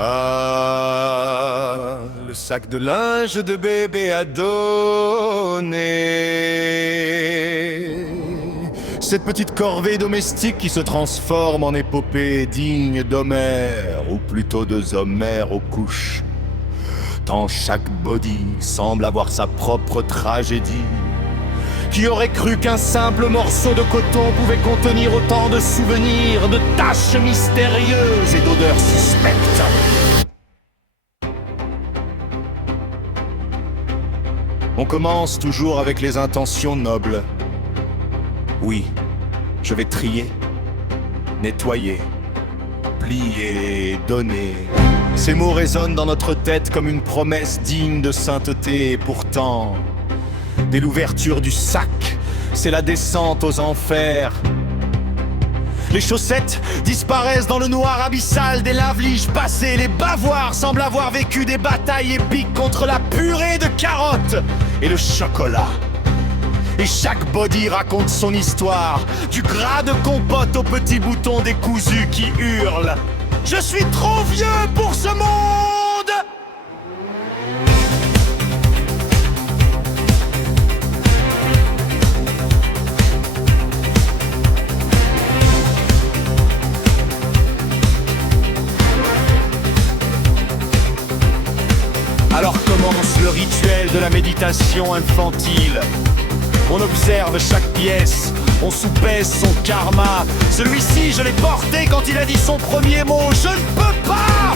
Ah, le sac de linge de bébé a donné cette petite corvée domestique qui se transforme en épopée digne d'Homère, ou plutôt de Homères aux couches. Tant chaque body semble avoir sa propre tragédie. Qui aurait cru qu'un simple morceau de coton pouvait contenir autant de souvenirs, de taches mystérieuses et d'odeurs suspectes? On commence toujours avec les intentions nobles. Oui, je vais trier, nettoyer, plier, donner. Ces mots résonnent dans notre tête comme une promesse digne de sainteté, et pourtant, dès l'ouverture du sac, c'est la descente aux enfers. Les chaussettes disparaissent dans le noir abyssal des lave-liges passés. Les bavoirs semblent avoir vécu des batailles épiques contre la purée de carottes et le chocolat. Et chaque body raconte son histoire, du gras de compote aux petits boutons décousus qui hurlent. Je suis trop vieux pour ce monde! Alors commence le rituel de la méditation infantile. On observe chaque pièce, on soupèse son karma. Celui-ci, je l'ai porté quand il a dit son premier mot. Je ne peux pas!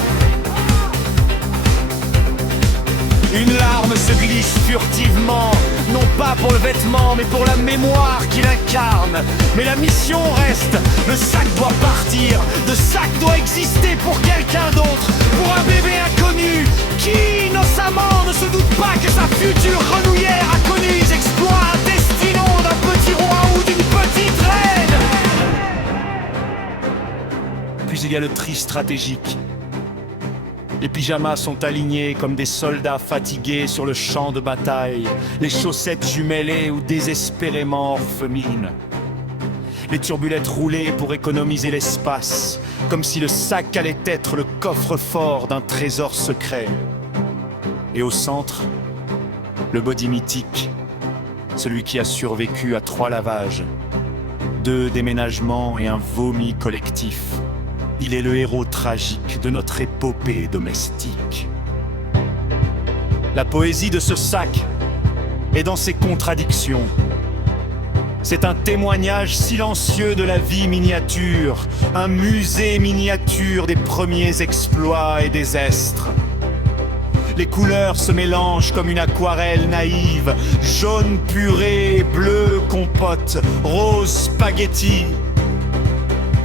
Une larme se glisse furtivement, non pas pour le vêtement, mais pour la mémoire qu'il incarne. Mais la mission reste, le sac doit partir, le sac doit exister pour quelqu'un d'autre, pour un bébé inconnu, qui innocemment ne se doute pas que sa future renouillère a connu les exploits intestinaux d'un petit roi ou d'une petite reine. Puis il y a le tri stratégique. Les pyjamas sont alignés comme des soldats fatigués sur le champ de bataille, les chaussettes jumellées ou désespérément orphelines. Les turbulettes roulées pour économiser l'espace, comme si le sac allait être le coffre-fort d'un trésor secret. Et au centre, le body mythique, celui qui a survécu à 3 lavages, 2 déménagements et un vomi collectif. Il est le héros tragique de notre épopée domestique. La poésie de ce sac est dans ses contradictions. C'est un témoignage silencieux de la vie miniature, un musée miniature des premiers exploits et des estres. Les couleurs se mélangent comme une aquarelle naïve, jaune purée, bleu compote, rose spaghetti.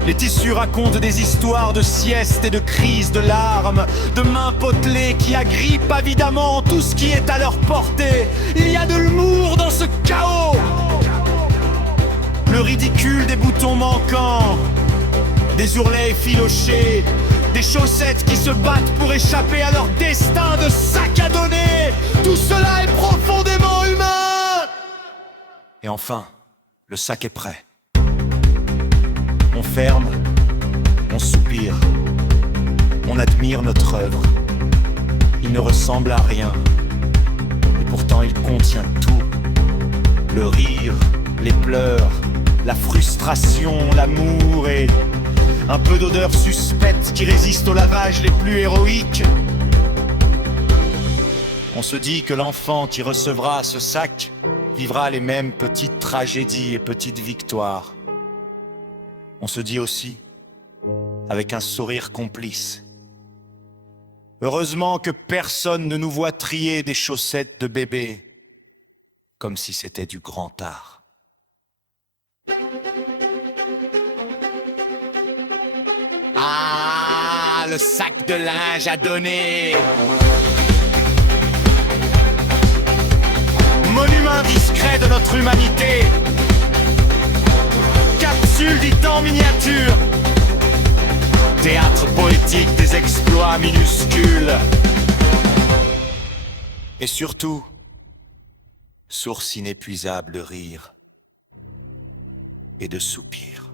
Les tissus racontent des histoires de sieste et de crises de larmes, de mains potelées qui agrippent avidement tout ce qui est à leur portée. Il y a de l'humour dans ce chaos. Le ridicule des boutons manquants, des ourlets effilochés, des chaussettes qui se battent pour échapper à leur destin de sac à donner. Tout cela est profondément humain. Et enfin, le sac est prêt. On ferme, on soupire, on admire notre œuvre. Il ne ressemble à rien, et pourtant il contient tout. Le rire, les pleurs, la frustration, l'amour et un peu d'odeur suspecte qui résiste au lavage les plus héroïques. On se dit que l'enfant qui recevra ce sac vivra les mêmes petites tragédies et petites victoires. On se dit aussi, avec un sourire complice, heureusement que personne ne nous voit trier des chaussettes de bébé, comme si c'était du grand art. Ah, le sac de linge à donner! Monument discret de notre humanité! Capsule du temps miniature, théâtre poétique des exploits minuscules. Et surtout, source inépuisable de rire et de soupirs.